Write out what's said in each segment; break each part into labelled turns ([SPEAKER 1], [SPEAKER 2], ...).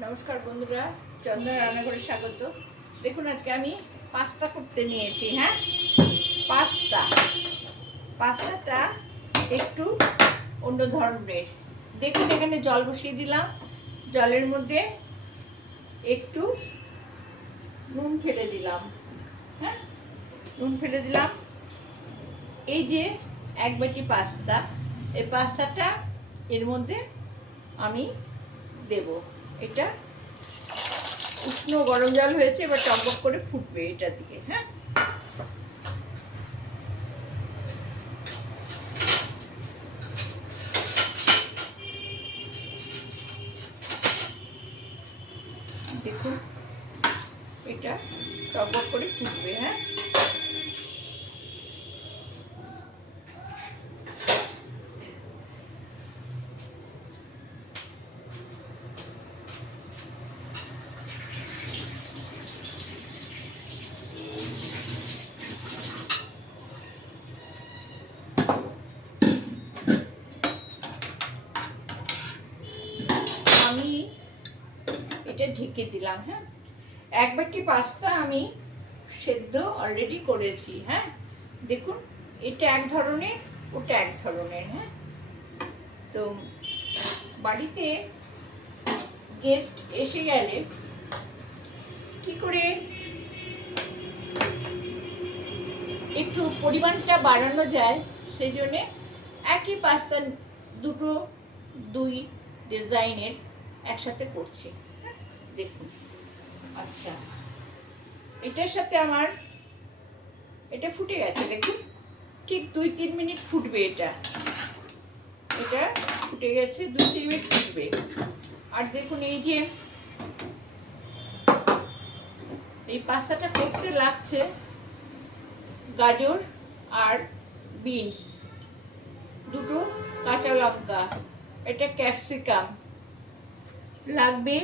[SPEAKER 1] নমস্কার বন্ধুরা, চন্দন রান্নাঘরে স্বাগত। দেখুন, আজকে আমি পাস্তা করতে নিয়েছি হ্যাঁ? পাস্তা। পাস্তাটা একটু অন্য ধরনের। দেখুন, এখানে জল বসিয়ে দিলাম। জলের মধ্যে একটু নুন ফেলে দিলাম হ্যাঁ? নুন ফেলে দিলাম। এই যে এক বাটি পাস্তা, এই পাস্তাটা এর মধ্যে আমি দেব। এটা উষ্ণ গরম জল হয়েছে, এবার টকবক করে ফুটবে এটা দিয়ে হ্যাঁ? দেখুন, এটা টকবক করে ফুটবে হ্যাঁ আমি এটা ঢেকে দিলাম হ্যাঁ? এক বাটি পাস্তা আমি সেদ্ধ অলরেডি করেছি হ্যাঁ? দেখুন, এটা এক ধরনের, ওটা এক ধরনের হ্যাঁ? তো বাড়িতে গেস্ট এসে গেলে কি করে একটু পরিমাণটা বাড়ানো যায় সেই জন্যে একই পাস্তা দুটো, দুই ডিজাইনের একসাথে করছি। দেখুন। আচ্ছা। এটার সাথে আমার, এটা ফুটে গেছে, দেখুন। ঠিক দুই তিন মিনিট ফুটবে এটা। এটা ফুটে গেছে, দুই তিন মিনিট ফুটবে। আর দেখুন এই যে, এই পাস্তাটা করতে লাগছে গাজর আর বিনস। দুটো কাঁচা লঙ্কা, এটা ক্যাপসিকাম। লাগবে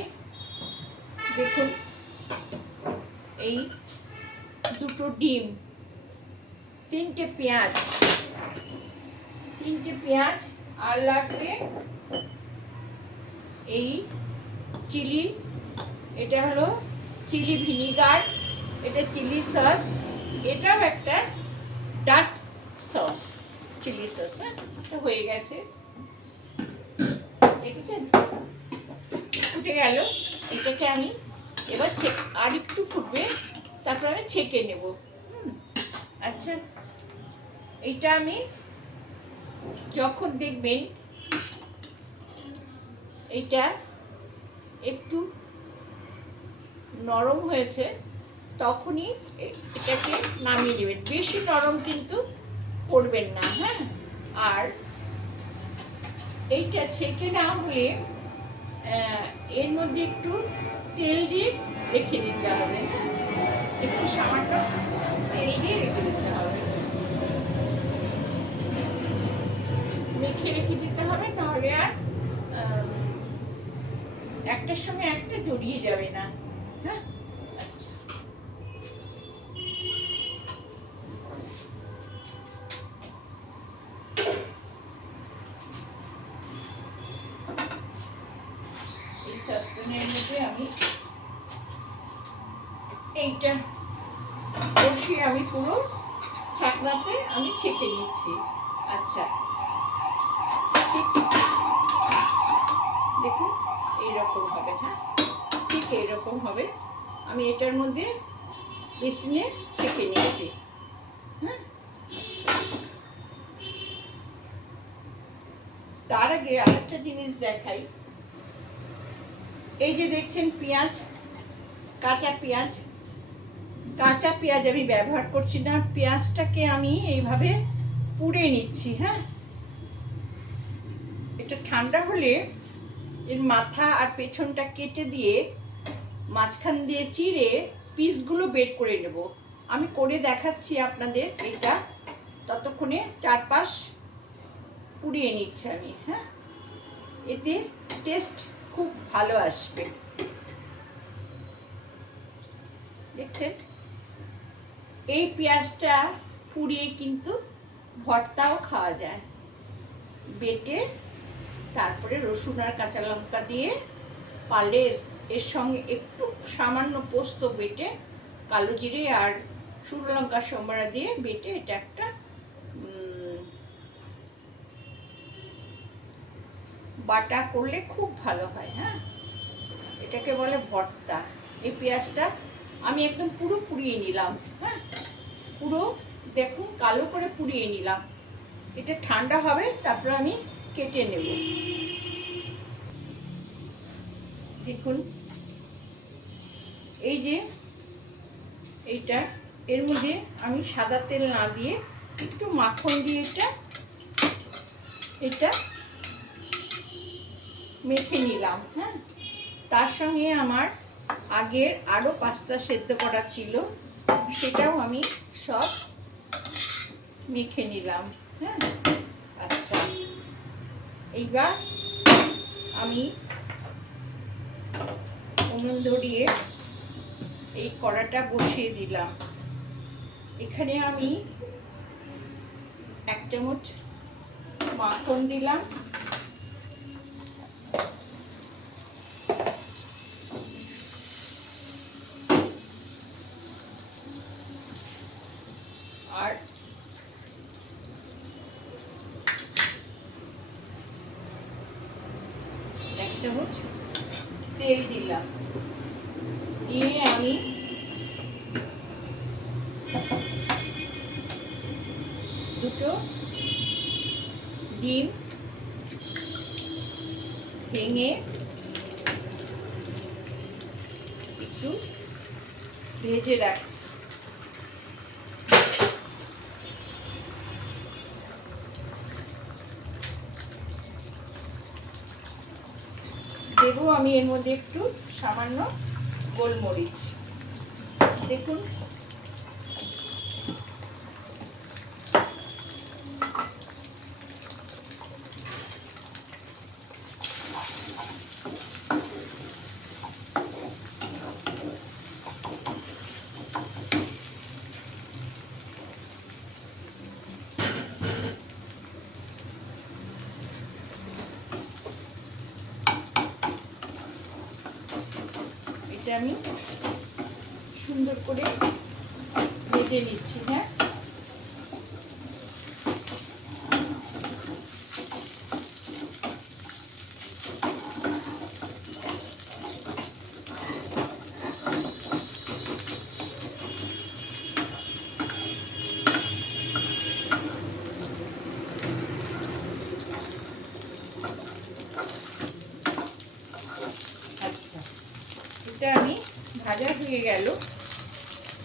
[SPEAKER 1] দেখুন, এই দুটো ডিম, তিনটে পেঁয়াজ তিনটে পেঁয়াজ, আর লাগবে এই চিলি, এটা হলো চিলি ভিনিগার, এটা চিলি সস, এটাও একটা ডার্ক সস, চিলি সস হ্যাঁ? হয়ে গেছে। দেখেছেন? ফুটে গেল। এটাকে আমি এবার আর একটু ফুটবে, তারপর আমি ছেঁকে নেব। আচ্ছা এইটা আমি যখন দেখবেন এটা একটু নরম হয়েছে, তখনই এটাকে নামিয়ে নেবেন। বেশি নরম কিন্তু করবেন না হ্যাঁ? আর এইটা ছেঁকে না হলে এর মধ্যে একটু তেল দিয়ে রেখে দিতে হবে। একটু সামান্য তেল দিয়ে রেখে দিতে হবে। রেখে রেখে দিতে হবে তাহলে আর একটার সঙ্গে একটা জড়িয়ে যাবে না। হ্যাঁ? সসপ্যানের মধ্যে আমি এইটা বসিয়ে আমি পুরো ছাকনাতে আমি ছেঁকে নিচ্ছি। আচ্ছা। ঠিক দেখুন, এইরকম হবে হ্যাঁ? ঠিক এইরকম হবে। আমি এটার মধ্যে বেসিনে ছেঁকে নিচ্ছি। হ্যাঁ? আচ্ছা। তার আগে আরেকটা জিনিস দেখাই। এই যে দেখছেন পেঁয়াজ, কাঁচা পেঁয়াজ। কাঁচা পেঁয়াজ আমি ব্যবহার করছি না, পেঁয়াজটাকে আমি এইভাবে পুড়ে নিচ্ছি হ্যাঁ? এটা ঠান্ডা হলে এর মাথা আর পেছনটা কেটে দিয়ে মাঝখান দিয়ে চিড়ে পিসগুলো বের করে নেব। আমি করে দেখাচ্ছি আপনাদের এটা ততক্ষণে চারপাশ পুড়িয়ে নিচ্ছি আমি হ্যাঁ? এতে টেস্ট খুব ভালো আসবে। দেখছেন? এই পেঁয়াজটা পুড়িয়ে কিন্তু ভর্তাও খাওয়া যায়। বেটে তারপরে রসুন আর কাঁচা লঙ্কা দিয়ে পারলে এর সঙ্গে একটু সামান্য পোস্ত বেটে, কালো জিরে আর শুকনো লঙ্কা সোমবারা দিয়ে বেটে এটা একটা বাটা করলে খুব ভালো হয় হ্যাঁ? এটাকে বলে ভর্তা। এই পেঁয়াজটা আমি একদম পুরো পুড়িয়ে নিলাম হ্যাঁ? পুরো, দেখুন, কালো করে পুড়িয়ে নিলাম। এটা ঠান্ডা হবে, তারপর আমি কেটে নেব। দেখুন। এই যে, এইটা, এর মধ্যে আমি সাদা তেল না দিয়ে একটু মাখন দিয়ে এটা এটা মেখে নিলাম হ্যাঁ? তার সঙ্গে আমার আগের আরও পাস্তা সেদ্ধ করা ছিল, সেটাও আমি সব মেখে নিলাম হ্যাঁ? আচ্ছা এইবার আমি উনুন ধরিয়ে এই কড়াটা বসিয়ে দিলাম। এখানে আমি এক চামচ মাখন দিলাম আর এক চামচ তেল দিলাম দিয়ে আমি দুটো ডিম ভেঙে একটু ভেজে রাখছি দেবো আমি এর মধ্যে একটু সামান্য গোলমরিচ। দেখুন। এটা আমি সুন্দর করে ভেজে নিচ্ছি হ্যাঁ আচ্ছা এটা আমি ভাজা হয়ে গেল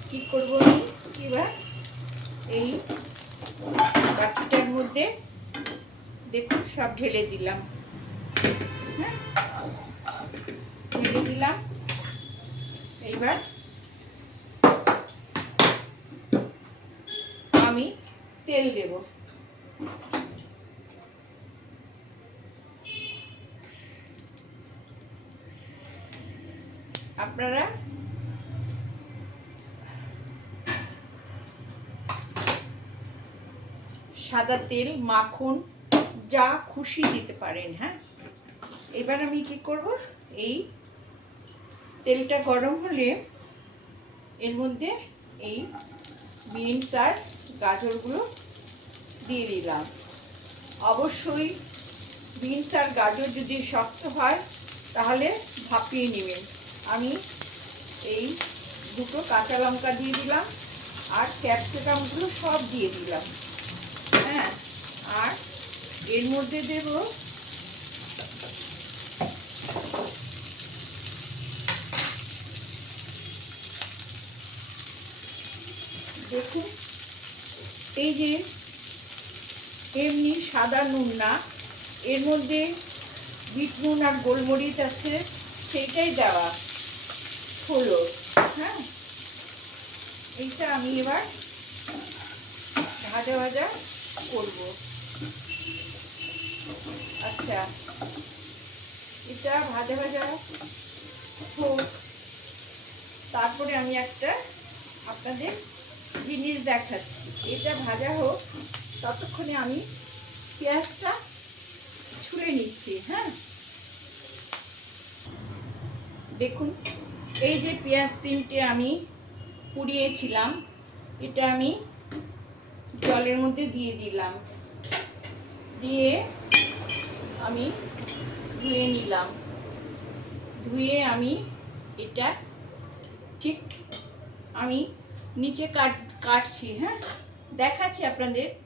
[SPEAKER 1] কি করব আমি। এবার এই বাটিটার মধ্যে দেখুন, সব ঢেলে দিলাম। হ্যাঁ? ঢেলে দিলাম। এইবার আমি তেল দেব আপনারা সাদা তেল মাখন, যা খুশি দিতে পারেন হ্যাঁ? এবার আমি কি করব? এই তেলটা গরম হলে এর মধ্যে এই বিনস আর গাজরগুলো দিয়ে দিলাম। অবশ্যই বিনস আর গাজর যদি শক্ত হয়, তাহলে ভাপিয়ে নেবেন। আমি এই দুটো কাঁচা লঙ্কা দিয়ে দিলাম আর ক্যাপসিকামগুলো সব দিয়ে দিলাম। হ্যাঁ আর এর মধ্যে দেব দেখুন, এই যে এমনি সাদা নুন না এর মধ্যে বিট নুন আর গোলমরিচ আছে, সেইটাই দেওয়া হলো হ্যাঁ? এইটা আমি এবার ভাজা ভাজা করব। আচ্ছা। এটা ভাজা ভাজা হোক। তারপরে আমি একটা আপনাদের জিনিস দেখাচ্ছি। এটা ভাজা হোক, ততক্ষণে আমি পেঁয়াজটা ছুলে নিচ্ছি হ্যাঁ? দেখুন, এই যে পেঁয়াজ তিনটে আমি পুড়িয়েছিলাম, এটা আমি জলের মধ্যে দিয়ে দিলাম। দিয়ে আমি ধুয়ে নিলাম। ধুয়ে আমি এটা ঠিক আমি নিচে কাট, কাটছি হ্যাঁ? দেখাচ্ছি আপনাদের।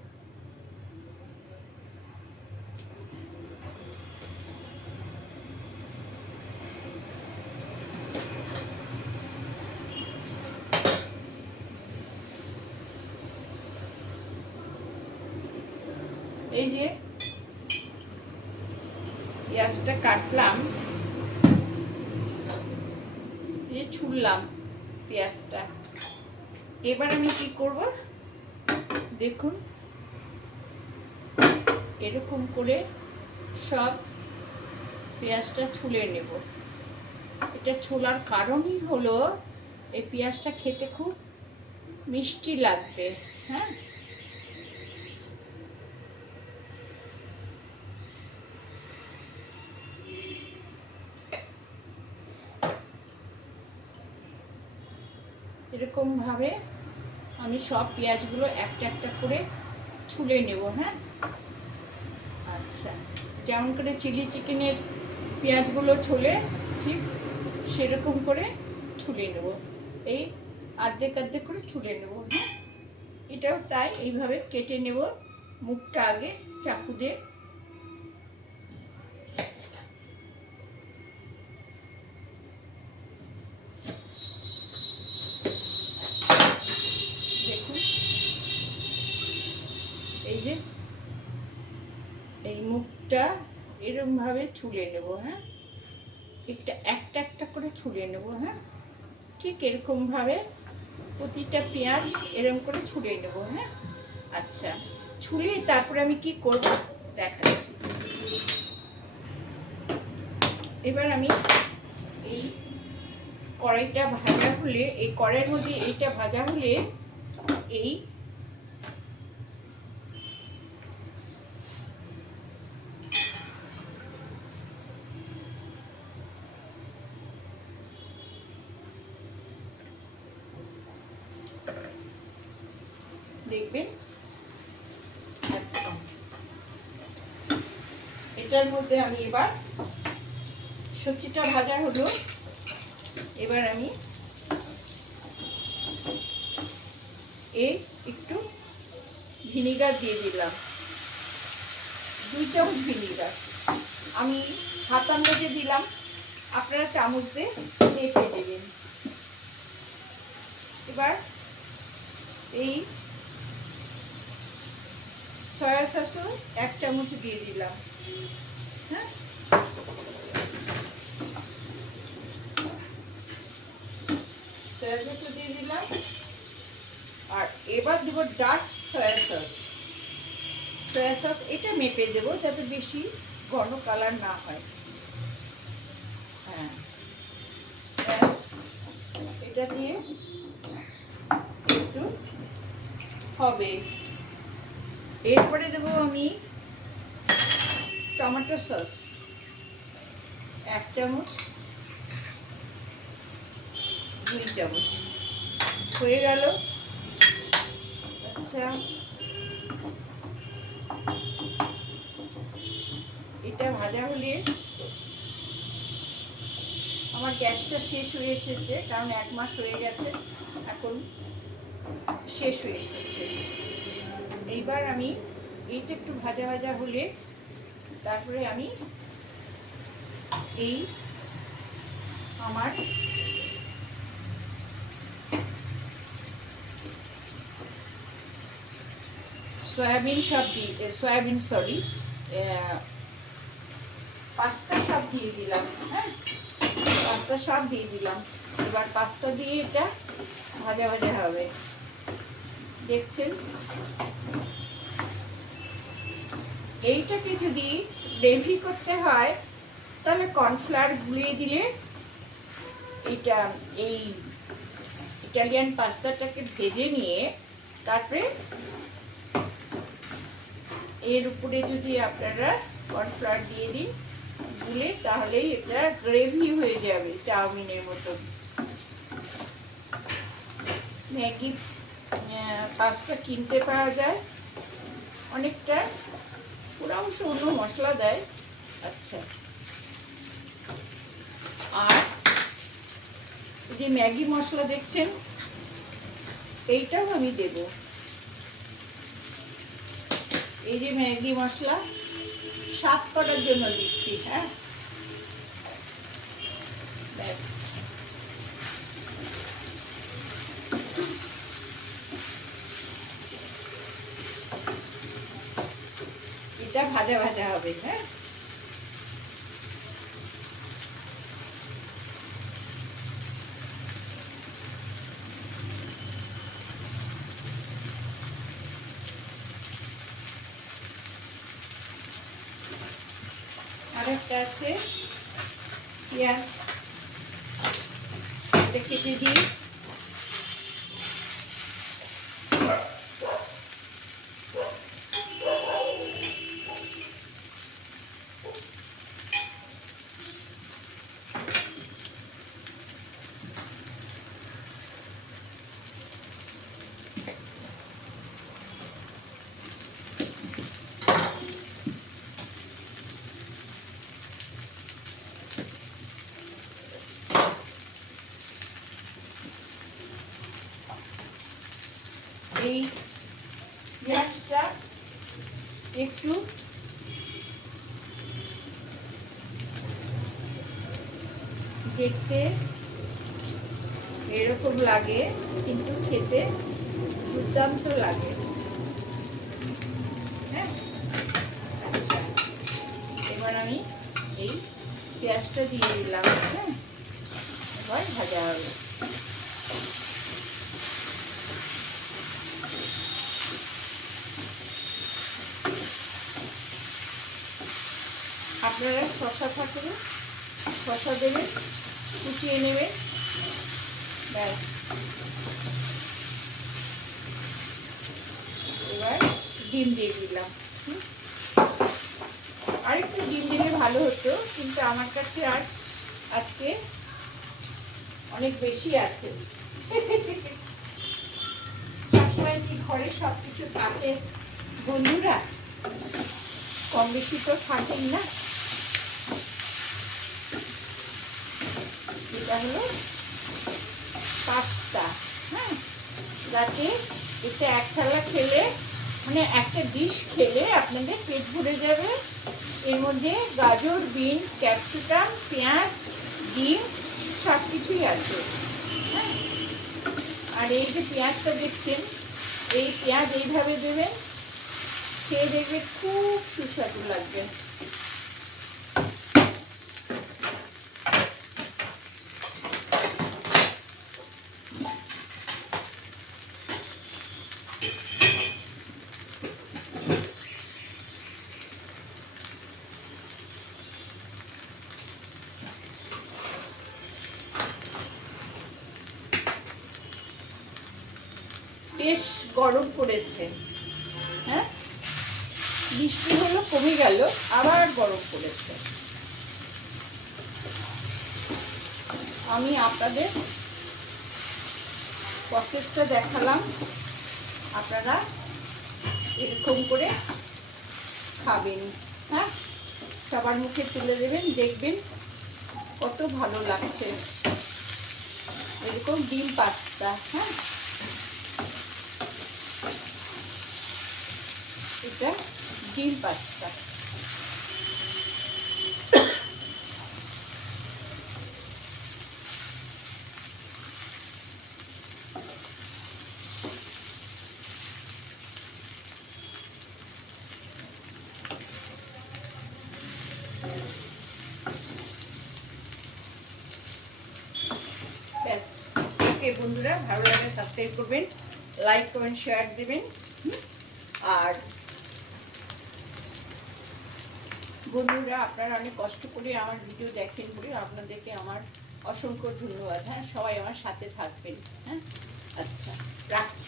[SPEAKER 1] এই যে পেঁয়াজটা কাটলাম, এই ছুললাম পেঁয়াজটা। এবার আমি কি করব? দেখুন, এরকম করে সব পেঁয়াজটা ছুলে নেব। এটা ছোলার কারণই হলো, এই পেঁয়াজটা খেতে খুব মিষ্টি লাগবে হ্যাঁ? এরকমভাবে আমি সব পেঁয়াজগুলো একটা একটা করে ছুলে নেব হ্যাঁ? আচ্ছা যেমন করে চিলি চিকেনের পেঁয়াজগুলো ছুলে ঠিক সেরকম করে ছুলে নেব। এই আর্ধেক আর্ধেক করে ছুলে নেব হ্যাঁ? এটাও তাই, এইভাবে কেটে নেব, মুখটা আগে চাকু দিয়ে দেখুন এই যে এই মুখটা ভাবে ছুলে নেব হ্যাঁ? একটা একটা একটা করে ছুলে নেব হ্যাঁ? ঠিক এরকম ভাবে প্রতিটা পেঁয়াজ এরকম করে ছুলে নেব হ্যাঁ? আচ্ছা ছুলে তারপরে আমি কি করব? দেখাচ্ছি। এবার আমি এই কড়াইটা ভাজা হলে, এই কড়াইয়ের মধ্যে এইটা ভাজা হলে এই দেখবেন। এটার মধ্যে আমি এবার সবজিটা ভাজা হলো। এবার আমি এই একটু ভিনিগার দিয়ে দিলাম। দুই চামচ ভিনিগার। আমি হাত আন্দাজে দিলাম। আপনারা চামচ দিয়ে মেপে দেবেন এবার এই সয়া সসও এক চামচ দিয়ে দিলাম। হ্যাঁ? সয়া সসও দিয়ে দিলাম। আর এবার দেবো dark soya sauce. Soya sauce এটা মেপে দেবো যাতে বেশি ঘন কালার না হয়। হ্যাঁ। এটা দিয়ে একটু হবে। এরপরে দেবো আমি টমেটো সস। এক চামচ, দুই চামচ। হয়ে গেল। আচ্ছা। এটা ভাজা হলে আমার গ্যাসটা শেষ হয়ে এসেছে, কারণ এক মাস হয়ে গেছে, এখন শেষ হয়ে এসেছে। এইবার আমি এইটা একটু ভাজা ভাজা হলে তারপরে আমি এই আমার সয়াবিন সব দিয়ে সয়াবিন সরি পাস্তা সব দিয়ে দিলাম হ্যাঁ? পাস্তা সব দিয়ে দিলাম। এবার পাস্তা দিয়ে এটা ভাজা ভাজা হবে। দেখছেন? এইটাকে যদি গ্রেভি করতে হয়, তাহলে কর্নফ্লাওয়ার গুলিয়ে দিলে এটা এই ইটালিয়ান পাস্তাটাকে ভেজে নিয়ে তারপরে এর উপরে যদি আপনারা কর্নফ্লাওয়ার দিয়ে দিন গুলে, তাহলেই এটা গ্রেভি হয়ে যাবে চাউমিনের মতো ম্যাগি পাস্তা কিনতে পাওয়া যায়। অনেকটা ওরা অবশ্য অন্য মশলা দেয়। আচ্ছা। আর যে ম্যাগি মশলা দেখছেন, এইটাও আমি দেব। এই যে ম্যাগি মশলা, স্বাদ করার জন্য দিচ্ছি হ্যাঁ? ব্যাস এটা ভাজা ভাজা হবে হ্যাঁ আরেকটা আছে পেঁয়াজ এটা কেটে দিই এই পেঁয়াজটা একটু দেখতে এরকম লাগে, কিন্তু খেতে দুর্দান্ত লাগে। হ্যাঁ? আচ্ছা এবার আমি এই পেঁয়াজটা দিয়ে দিলাম হ্যাঁ? এবার ভাজা হবে। আপনারা শশা থাকলে শশা দেবেন, কুচিয়ে নেবেন। ব্যাস এবার ডিম দিয়ে দিলাম। হুম। আর একটু ডিম দিলে ভালো হতো, কিন্তু আমার কাছে আর আজকে অনেক বেশি আছে। সবসময় কি ঘরে সব কিছু থাকে? বন্ধুরা কম বেশি তো থাকেই না। এটা হলো পাস্তা হ্যাঁ? যাতে এটা এক থালা খেলে মানে একটা ডিশ খেলে আপনাদের পেট ভরে যাবে। এর মধ্যে গাজর বিনস ক্যাপসিকাম পেঁয়াজ, ডিম সব কিছুই আছে হ্যাঁ? আর এই যে পেঁয়াজটা দেখছেন, এই পেঁয়াজ এইভাবে দেবেন, খেয়ে দেখবে খুব সুস্বাদু লাগবে বেশ গরম পড়েছে হ্যাঁ? বৃষ্টি হলো, কমে গেল, আবার গরম পড়েছে। আমি আপনাদের প্রসেসটা দেখালাম। আপনারা এরকম করে খাবেন। হ্যাঁ? সবার মুখে তুলে দেবেন, দেখবেন কত ভালো লাগছে। এরকম ডিম পাস্তা হ্যাঁ? এটা ডিম পাস্তা বন্ধুরা ভালো লাগলে সাবস্ক্রাইব করবেন লাইক কমেন্ট শেয়ার দেবেন? আর বন্ধুরা, আপনারা অনেক কষ্ট করে আমার ভিডিও দেখেন বলে আপনাদেরকে আমার অসংখ্য ধন্যবাদ। হ্যাঁ সবাই আমার সাথে থাকবেন। হ্যাঁ আচ্ছা রাখছি।